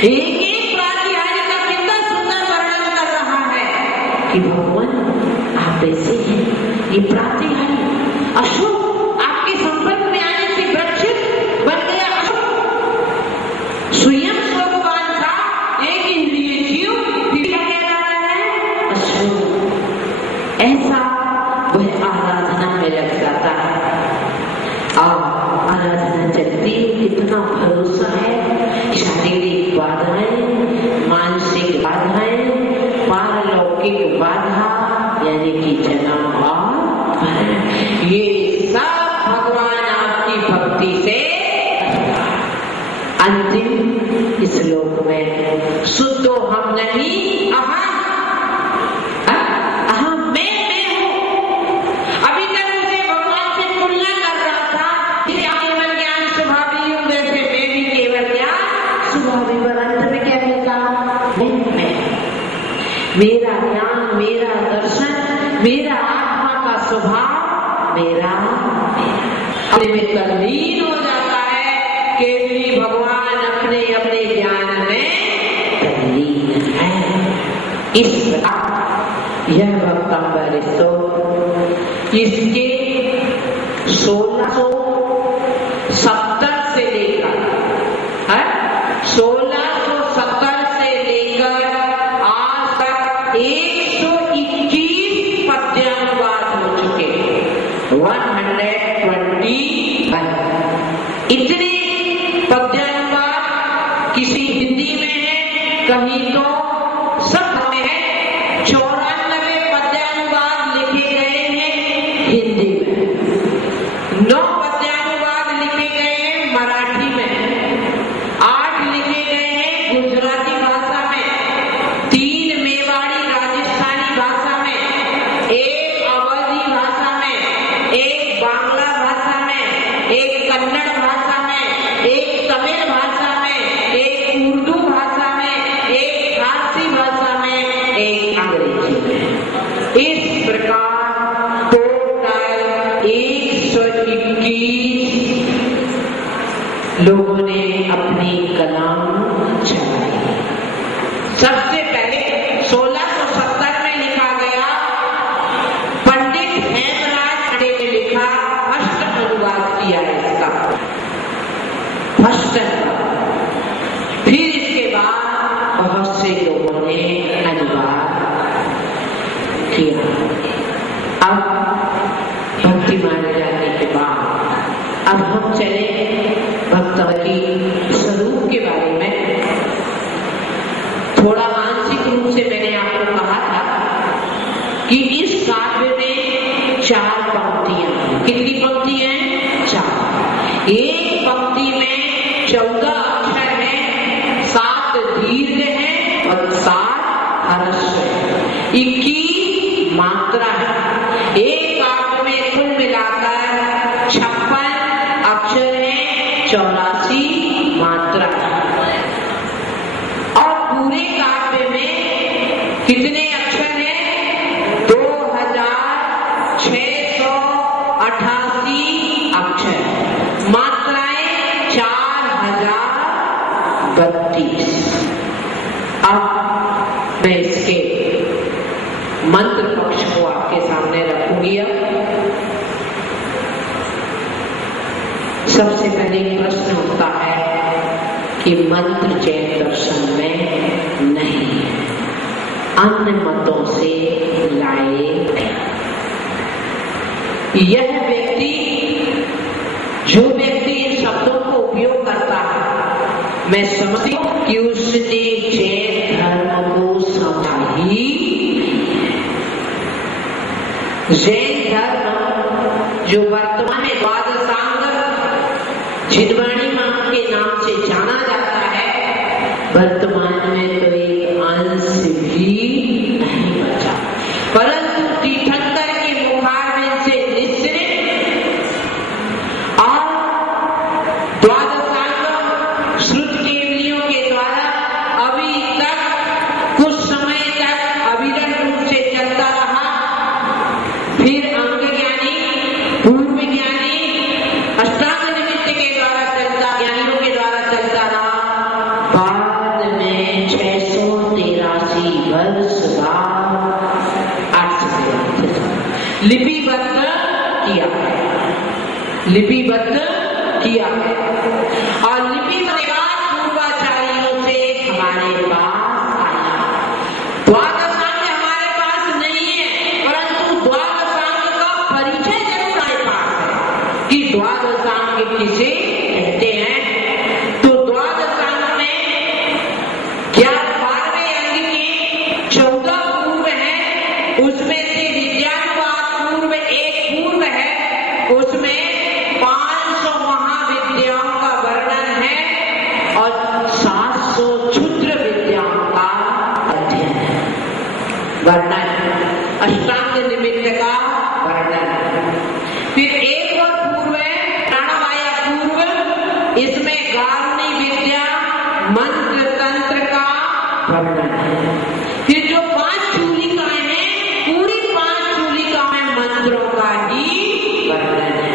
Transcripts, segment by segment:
एक एक प्रातिहार्य का कितना सुंदर वर्णन कर रहा है कि भगवान आप ऐसे हैं। ये प्रातिहार्य अशोक आपके संपर्क में आने से वृक्ष बन गया अशोक। स्वयं भगवान था एक इंद्रिय जीव, फिर क्या कह रहा है अशोक। ऐसा वह आराधना में लग जाता है और आराधना चलती है। कितना भरोसा है। शारीरिक बाधाएं, मानसिक बाधाएं, पारलौकिक बाधा यानी कि जन्म और ये सब भगवान आपकी भक्ति से अंतिम इस लोक में शुद्धो हम नहीं अहम मैं हूं। अभी तक मुझे भगवान से तुलना कर रहा था कि केवल ज्ञान स्वभावी हूं, वैसे मैं भी केवल ज्ञान स्वभावी। अंत में क्या मिलता? मैं मेरा ज्ञान, मेरा दर्शन, मेरा आत्मा का स्वभाव मेरा अपने में तल्लीन हो जाता है। केवली भगवान अपने अपने ज्ञान में तल्लीन है। इस प्रकार यह भक्तांबर स्तोत्र इसके 1670 से लेकर 1670 से लेकर आज तक 121 पद्यानुवाद हो चुके। 121 इतने पद्यानुवाद किसी हिंदी में है, कहीं तो सब में है। 94 पद्यानुवाद लिखे गए हैं हिंदी में, 9 पद्यानुवाद लिखे गए हैं मराठी में, 8 लिखे गए हैं गुजराती भाषा में, 3 मेवाड़ी राजस्थानी भाषा में, 1 अवधी भाषा में, 1 बांग्ला भाषा में, 1 कन्नड़ भाषा में, 1 तमिल भाषा में, 1 उर्दू भाषा में, 1 फारसी भाषा में, 1 अंग्रेजी में। इस प्रकार टोटल 121 लोगों ने अपनी कलम चलाई। सबसे पहले 1670 में लिखा गया, पंडित हेमराज ने लिखा, फर्स्ट अनुवाद किया इसका, फर्स्ट अनुवाद। फिर इसके बाद बहुत से लोगों ने अनुवाद किया। अब भक्ति माने जाने के बाद अब हम चले भक्तों की स्वरूप के बारे में। थोड़ा मानसिक रूप से मैंने आपको कहा था कि इस काव्य में 4 पंक्तियां। कितनी पंक्तियां हैं? 4। एक पंक्ति में 14 अक्षर हैं, 7 दीर्घ हैं और 7 ह्रस्व है, 21 मात्रा है। एक काव्य में कुल मिलाकर 56 अक्षर हैं, 84 मात्रा है। और पूरे काव्य में कितने अक्षर हैं? 2688 अक्षर, मात्राएं 4032। अब मैं इसके मंत्र पक्ष को आपके सामने रखूंगी। सबसे पहले प्रश्न होता है कि मंत्र जैन दर्शन में नहीं है, अन्य मतों से लाए। यह व्यक्ति, जो व्यक्ति इन शब्दों को उपयोग करता है, मैं समझती हूं कि उसने जैन धर्म को समझा ही। जैन धर्म जो वर्तमान में द्वादशांग छिंदवाड़ी मां के नाम से जाना जाता है, वर्तमान में तो एक अंश भी नहीं बचा, परंतु तीर्थंकर के मुखारविंद से निश्रित और द्वादशांग श्रुत केवलियों के द्वारा अभी तक कुछ समय तक अविरल रूप से चलता रहा। फिर अंग ज्ञानी, पूर्व ज्ञानी, अष्टांग निमित्त के द्वारा चलता, ज्ञानियों के द्वारा चलता रहा। बाद लिपिबद्ध किया है और लिपिबद्ध पूर्वाचार्यों से हमारे पास आया। द्वादशांग हमारे पास नहीं है, परंतु द्वादशांग का परिचय जरूर हमारे पास है कि द्वादशांग किसे कहते हैं। तो द्वादशांग में 12वें अंग के 14 पूर्व है, उसमें से विद्यानुवाद पूर्व एक पूर्व है, उसमें 500 महाविद्याओं का वर्णन है और 700 क्षुद्र विद्याओं का अध्ययन है। वर्णन अष्टांग निमित्त का वर्णन। फिर एक और पूर्व है प्राणवाया पूर्व, इसमें गारुणी विद्या मंत्र तंत्र का वर्णन है। फिर जो 5 चूलिकाएं हैं, पूरी 5 चूलिकाओं में मंत्रों का ही वर्णन है।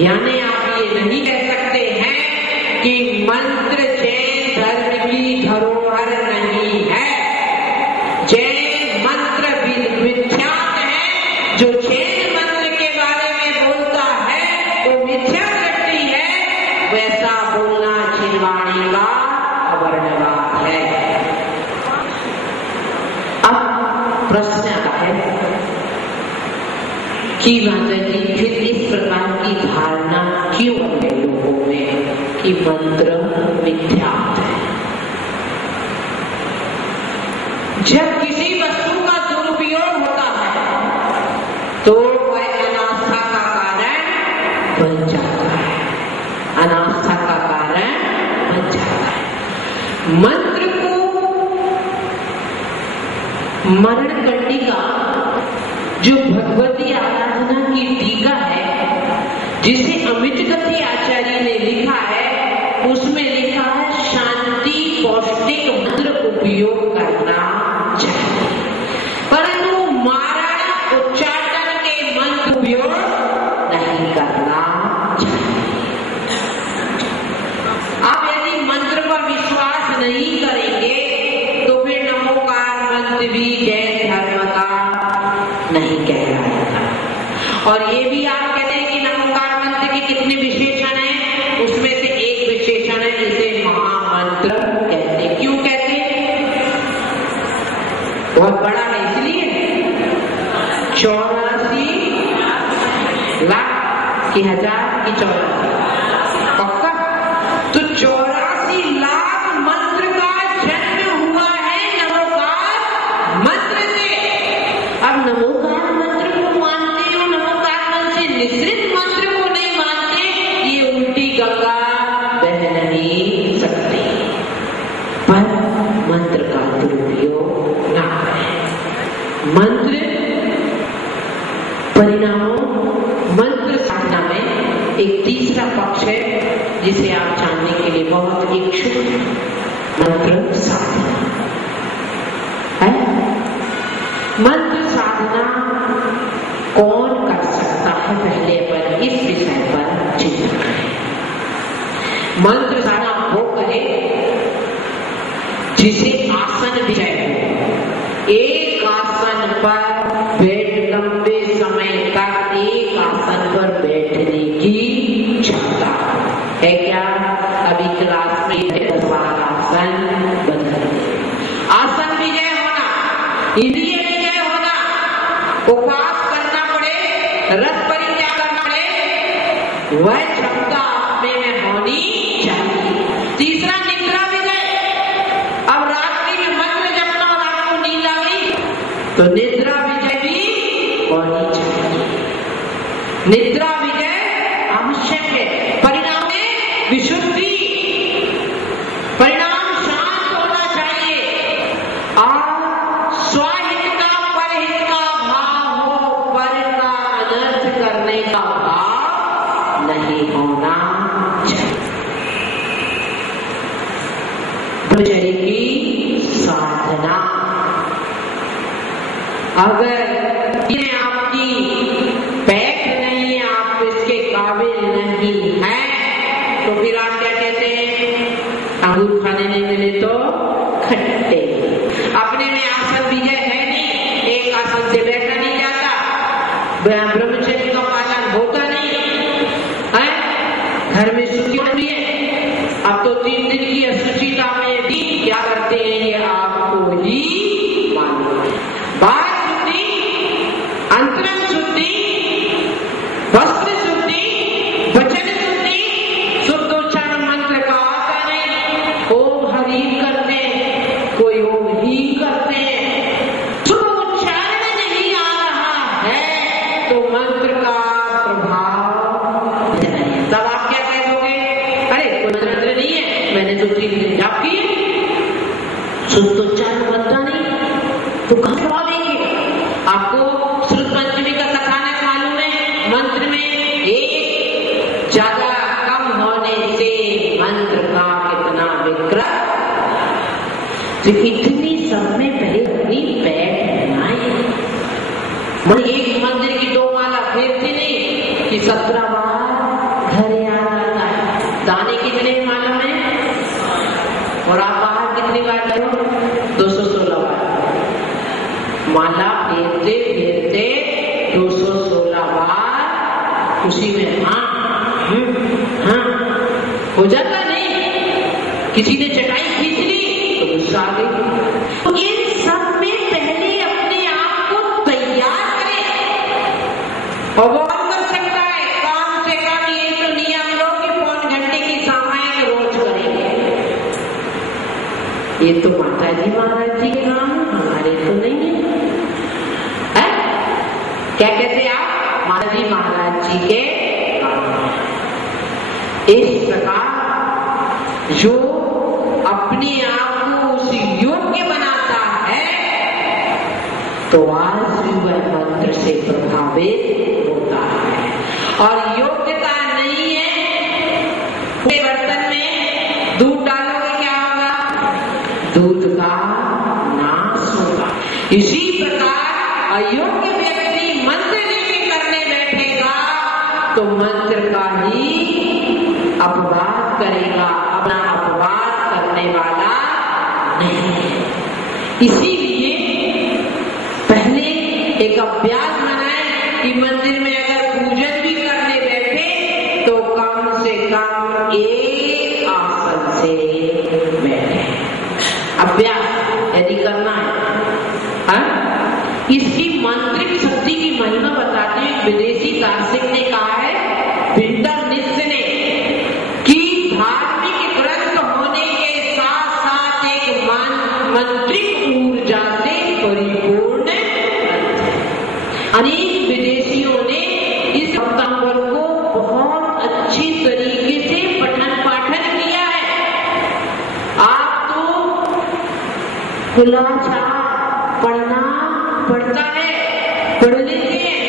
यानी आप ये नहीं कह सकते हैं कि मंत्र जैन धर्म की धरोहर नहीं है। जैन मंत्र विख्यात है, जो जैन मंत्र के बारे में बोलता है वो मिथ्या शक्ति है, वैसा बोलना छिंदवाड़ी का अवर्णवाद है। अब प्रश्न आता है कि माता जी फिर इस प्रकार की धारणा क्यों है लोगों में कि मंत्र मिथ्या है। जब किसी वस्तु का दुरुपयोग होता है तो वह अनास्था का कारण बन जाता है, अनास्था का कारण बन जाता है। मंत्र को मरण कंडिका जो भगवती आराधना की टीका है, जिसे अमित गति आचार्य ने लिखा है, उसमें लिखा है शांति पौष्टिक मंत्र उपयोग करना चाहिए, परंतु मारण उच्चाटन के मंत्र उपयोग नहीं करना चाहिए। आप यदि मंत्र पर विश्वास नहीं करेंगे तो फिर नमोकार मंत्र भी जैन धर्म का नहीं कहलाएगा। और ये भी आप कहते हैं कि नमोकार मंत्र के कितने विशेषण हैं, उसमें से एक विशेषण है जिसे महामंत्र कहते हैं। क्यों कहते हैं? बहुत बड़ा है इसलिए 84 लाख की 1000 की 84 पक्का। तो 84 लाख मंत्र का जन्म हुआ है नमोकार मंत्र से। अब नमोकार मंत्र को मानते हो, नमोकार मंत्र से निश्रित मंत्र को नहीं मानते, ये उल्टी गंगा बह नहीं सकती। पर मंत्र का दुरुपयोग ना करें। मंत्र परिणामों, मंत्र साधना में एक तीसरा पक्ष है जिसे आप जानने के लिए बहुत इच्छुक हैं। मंत्र साधना है। मंत्र साधना कौन कर सकता है, पहले पर इस विषय पर चिंतन करें। मंत्र साधना वो कहे जिसे आसन विजय हो, एक आसन पर बैठ लंबे समय तक एक आसन पर बैठने की क्षमता है। क्या अभी क्लास में 10 आसन बदल, आसन विजय होना, इंद्रिय विजय होना, उपवास करना पड़े, रस परित्याग करना पड़े, वह क्षमता आप में होनी चाहिए। तीसरा निद्रा विजय। अब रात्रि में मंत्र जपना और आपको नींद आ गई तो निद्रा विजय भी होनी चाहिए। निद्रा विजय आवश्यक है। परिणाम में विशुद्धि, परिणाम शांत होना चाहिए और स्वहित का परहित का भाव हो, पर का अनर्थ करने का भाव नहीं होना चाहिए। ब्रह्मचर्य की साधना, अगर ये आपकी पैक नहीं है, आप इसके काबिल नहीं है, तो फिर आप क्या कहते हैं? अंगूर खाने नहीं मिले तो खट्टे। अपने में आसन विजय है नहीं, एक आसन से बैठा नहीं जाता, ब्रह्मचर्य का पालन होता नहीं, की असुचिता में भी क्या करते हैं ये आपको ही मालूम है। बात शुद्धि, अंतरंग शुद्धि, वस्त्र शुद्धि, वचन शुद्धि, शुद्धोच्चारण मंत्र का आता नहीं। ओम हरि करते, कोई ओम ही करते, शुद्धोच्चारण नहीं आ रहा है तो मंत्र का प्रभाव नहीं। तब आप क्या कह दोगे, अरे कोई मंत्र नहीं है, मैंने तो 3 दिन जाप किए, शुद्धोच्चारण बनता नहीं, तो कहां प्रभाव देंगे। आपको श्रुत पंचमी का कथानक मालूम है, मंत्र में एक ज्यादा कम होने से मंत्र का कितना विकृत, तो इतनी सब में पहले अपनी बैठ बनाए। मैं एक मंदिर की 2 माला फेरती नहीं कि 17 बार घर याद आता है। दाने कितने मालूम है, और आप बाहर कितनी बार करो, 216 बार। माला फेरते फेरते 216 बार उसी में हाँ हो जाता नहीं। किसी ने चटाई खींच ली तो गुस्सा आ गई। तो इन सब में पहले अपने आप को तैयार करें। और वो कर सकता है काम से काम ये तो नियम लो कि 5 घंटे की सामायिक रोज करेंगे। ये तो माता जी महाराज जी के काम, हमारे तो नहीं है। क्या कहते आप, माता जी महाराज जी के काम। इस प्रकार जो अपने आप को उस योग्य बनाता है तो आज भी वह मंत्र से प्रभावित होता है। और योग्यता नहीं है, बर्तन में दूध डालोगे क्या होगा, दूध का नाश होगा। इसी प्रकार अयोग्य व्यक्ति मंत्र लेके करने बैठेगा तो मंत्र का ही अपवाद करेगा, अपना अपवाद करने वाला नहीं है। इसीलिए पहले एक अभ्यास बनाए कि मंदिर में अगर पूजन भी करने बैठे तो कम से कम एक आसन से बैठे। अभ्यास यदि करना है। इसकी मंत्रिक शक्ति की महिमा बताते हैं विदेशी दार्शनिक ने कहा है, विंटर निश्चय ने, कि धार्मिक ग्रंथ होने के साथ साथ एक मंत्रिक ऊर्जा से परिपूर्ण ग्रंथ। अनेक विदेशियों ने इस सप्तांबर को बहुत अच्छी तरीके से पठन पाठन किया है। आप तो कुलाचार पढ़ना पड़ता है, पढ़ लेते हैं।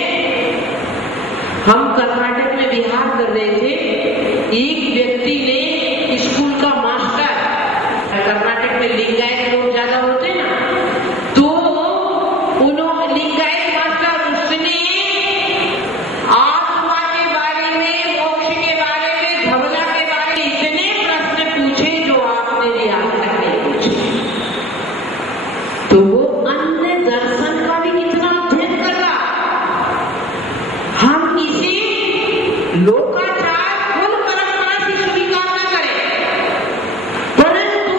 हम कर्नाटक में बिहार कर रहे थे, एक व्यक्ति ने स्कूल का मास्टर, कर्नाटक में लिंगायत लोग ज्यादा होते ना, तो उन्होंने लिंगायत मास्टर उसने आत्मा के बारे में, मोक्ष के बारे में, धवला के बारे में इतने प्रश्न पूछे जो आपने भी आज तक नहीं पूछे। तो वो अन्य दर्शन का भी कितना अध्ययन कर रहा। हम इसे लोकाचार कुल परंपरा से स्वीकार न करें, परंतु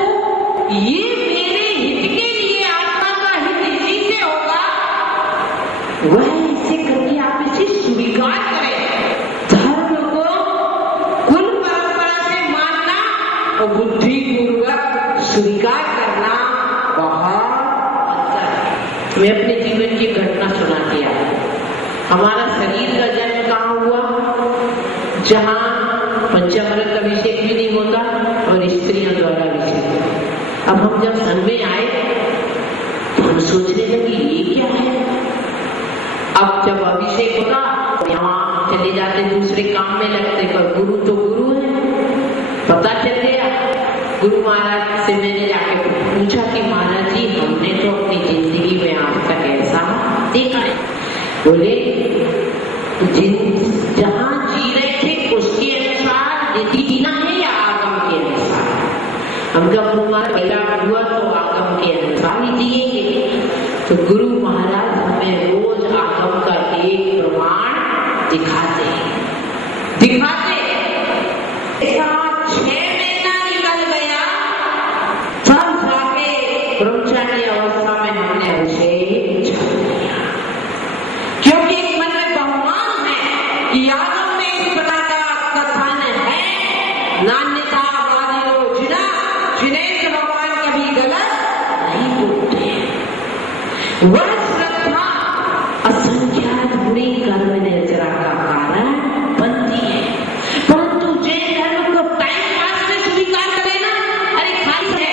ये मेरे हित के लिए, आत्मा का हित इसी से होगा, वह इसे करके आप इसे स्वीकार करें। धर्म को कुल परंपरा से मानना और बुद्धिपूर्वक स्वीकार करना बहुत। मैं अपने जीवन की घटना सुनाती आ रही। हमारा शरीर का जन्म कहाँ हुआ, जहाँ पंचामृत अभिषेक भी नहीं होता और स्त्रियों द्वारा अभिषेक। अब हम जब सन में आए तो हम सोचने लगे ये क्या है। अब जब अभिषेक होता तो यहाँ चले जाते, दूसरे काम में लगते, पर गुरु तो गुरु है। पता चल गया, गुरु महाराज से मैंने जाके पूछा कि महाराज जी हमने तो अपनी जिंदगी में आज तक ऐसा देखा है। बोले जहाँ जी रहे थे उसके अनुसार रीति जीना है या आगम के अनुसार। हम जब पहला हुआ तो आगम के अनुसार ही जिएंगे। तो गुरु महाराज हमें रोज आगम का एक प्रमाण दिखाते। 6 महीना निकल गया वह श्रद्धा असंख्यात बुरी कर्म निर्जरा का कारण बनती है। परंतु जैन धर्म को टाइम पास में स्वीकार करे ना, अरे खाली है,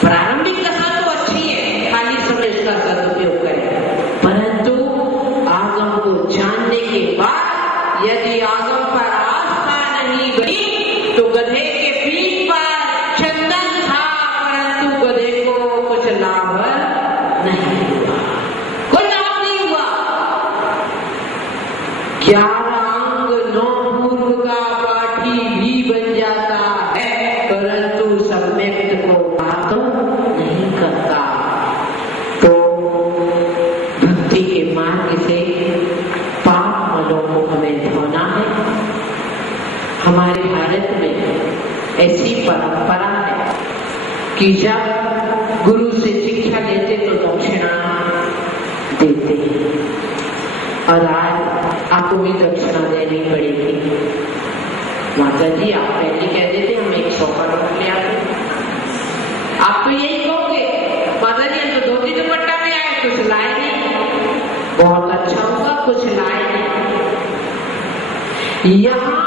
प्रारंभिक दशा तो अच्छी है, खाली समय इसका सदुपयोग करें, परंतु आगम को जानने के बाद यदि आगम पर आस्था नहीं गई तो गधे के पीठ पर चंदन था, परंतु गधे को कुछ लाभ नहीं हुआ, कोई लाभ नहीं हुआ। 11 अंग 9 पूर्व का पाठी भी बन जाता है, परंतु सम्यक्त को प्राप्त नहीं करता। तो भक्ति के मार्ग से पाप मनों को हमें धोना है। हमारे भारत में ऐसी परंपरा है कि जब गुरु से शिक्षा लेते तो दक्षिणा देते हैं, और आज आपको भी दक्षिणा देनी पड़ेगी। माता जी आप पहले कह देते हम 100 का नोट ले आते, आप तो यही कहोगे माता जी हम तो धोती दुपट्टा में आए, कुछ लाए नहीं, बहुत अच्छा होगा कुछ लाए नहीं। यहाँ